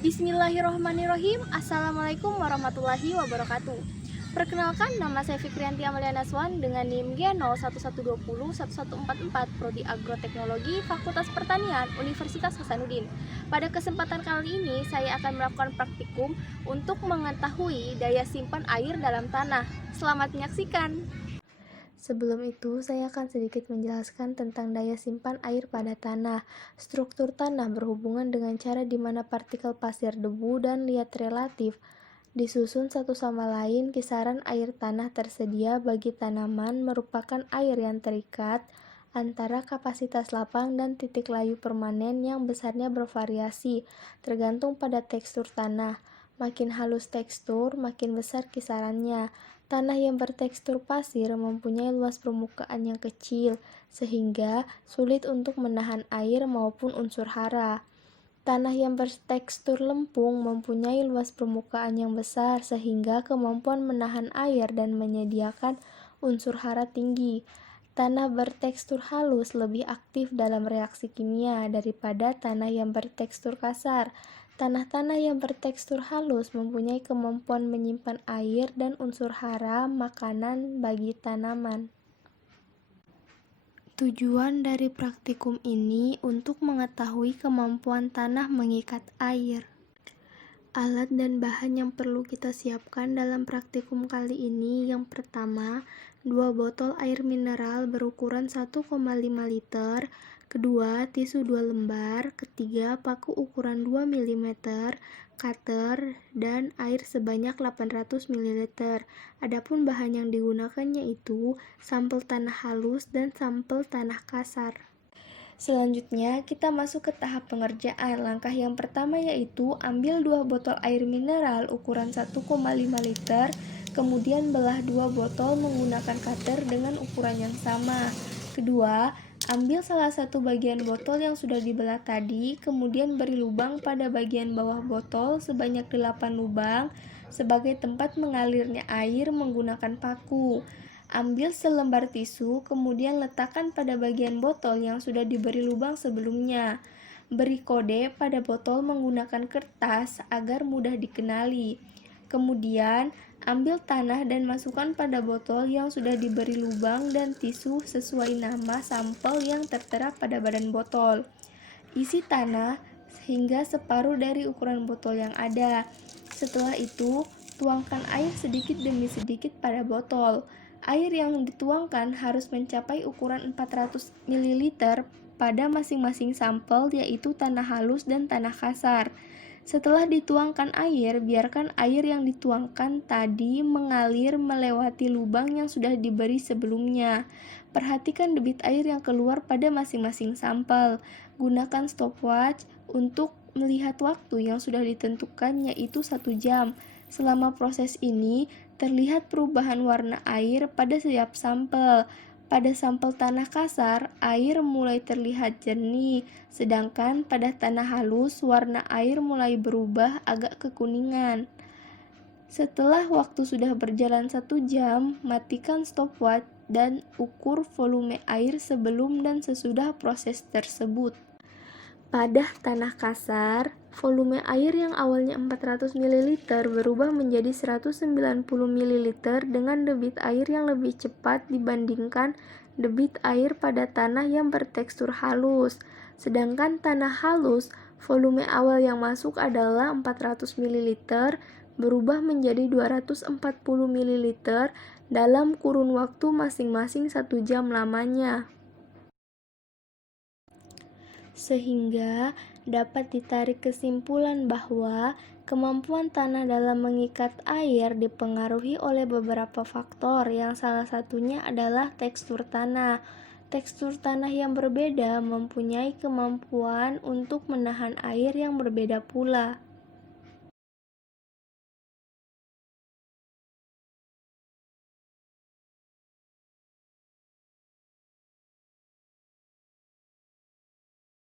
Bismillahirrohmanirrohim. Assalamualaikum warahmatullahi wabarakatuh. Perkenalkan, nama saya Fikrianti Amalia Naswan dengan NIM G01120144 Prodi Agroteknologi Fakultas Pertanian Universitas Hasanuddin. Pada kesempatan kali ini saya akan melakukan praktikum untuk mengetahui daya simpan air dalam tanah. Selamat menyaksikan. Sebelum itu, saya akan sedikit menjelaskan tentang daya simpan air pada tanah. Struktur tanah berhubungan dengan cara di mana partikel pasir, debu, dan liat relatif disusun satu sama lain. Kisaran air tanah tersedia bagi tanaman merupakan air yang terikat antara kapasitas lapang dan titik layu permanen yang besarnya bervariasi, tergantung pada tekstur tanah. Makin halus tekstur, makin besar kisarannya. Tanah yang bertekstur pasir mempunyai luas permukaan yang kecil, sehingga sulit untuk menahan air maupun unsur hara. Tanah yang bertekstur lempung mempunyai luas permukaan yang besar, sehingga kemampuan menahan air dan menyediakan unsur hara tinggi. Tanah bertekstur halus lebih aktif dalam reaksi kimia daripada tanah yang bertekstur kasar. Tanah-tanah yang bertekstur halus mempunyai kemampuan menyimpan air dan unsur hara makanan bagi tanaman. Tujuan dari praktikum ini untuk mengetahui kemampuan tanah mengikat air. Alat dan bahan yang perlu kita siapkan dalam praktikum kali ini, yang pertama, 2 botol air mineral berukuran 1,5 liter, kedua, tisu 2 lembar, ketiga, paku ukuran 2 mm, cutter, dan air sebanyak 800 ml. Adapun bahan yang digunakannya itu sampel tanah halus dan sampel tanah kasar. Selanjutnya, kita masuk ke tahap pengerjaan. Langkah yang pertama yaitu ambil 2 botol air mineral ukuran 1,5 liter, kemudian belah 2 botol menggunakan cutter dengan ukuran yang sama. Kedua, ambil salah satu bagian botol yang sudah dibelah tadi, kemudian beri lubang pada bagian bawah botol sebanyak 8 lubang sebagai tempat mengalirnya air menggunakan paku. Ambil selembar tisu, kemudian letakkan pada bagian botol yang sudah diberi lubang sebelumnya. Beri kode pada botol menggunakan kertas agar mudah dikenali. Kemudian, ambil tanah dan masukkan pada botol yang sudah diberi lubang dan tisu sesuai nama sampel yang tertera pada badan botol. Isi tanah hingga separuh dari ukuran botol yang ada. Setelah itu, tuangkan air sedikit demi sedikit pada botol. Air yang dituangkan harus mencapai ukuran 400 ml pada masing-masing sampel, yaitu tanah halus dan tanah kasar. Setelah dituangkan air, biarkan air yang dituangkan tadi mengalir melewati lubang yang sudah diberi sebelumnya. Perhatikan debit air yang keluar pada masing-masing sampel. Gunakan stopwatch untuk melihat waktu yang sudah ditentukan, yaitu 1 jam. Selama proses ini, terlihat perubahan warna air pada setiap sampel. Pada sampel tanah kasar, air mulai terlihat jernih, sedangkan pada tanah halus, warna air mulai berubah agak kekuningan. Setelah waktu sudah berjalan 1 jam, matikan stopwatch dan ukur volume air sebelum dan sesudah proses tersebut. Pada tanah kasar, volume air yang awalnya 400 ml berubah menjadi 190 ml dengan debit air yang lebih cepat dibandingkan debit air pada tanah yang bertekstur halus. Sedangkan tanah halus, volume awal yang masuk adalah 400 ml berubah menjadi 240 ml dalam kurun waktu masing-masing 1 jam lamanya. Sehingga dapat ditarik kesimpulan bahwa kemampuan tanah dalam mengikat air dipengaruhi oleh beberapa faktor, yang salah satunya adalah tekstur tanah. Tekstur tanah yang berbeda mempunyai kemampuan untuk menahan air yang berbeda pula.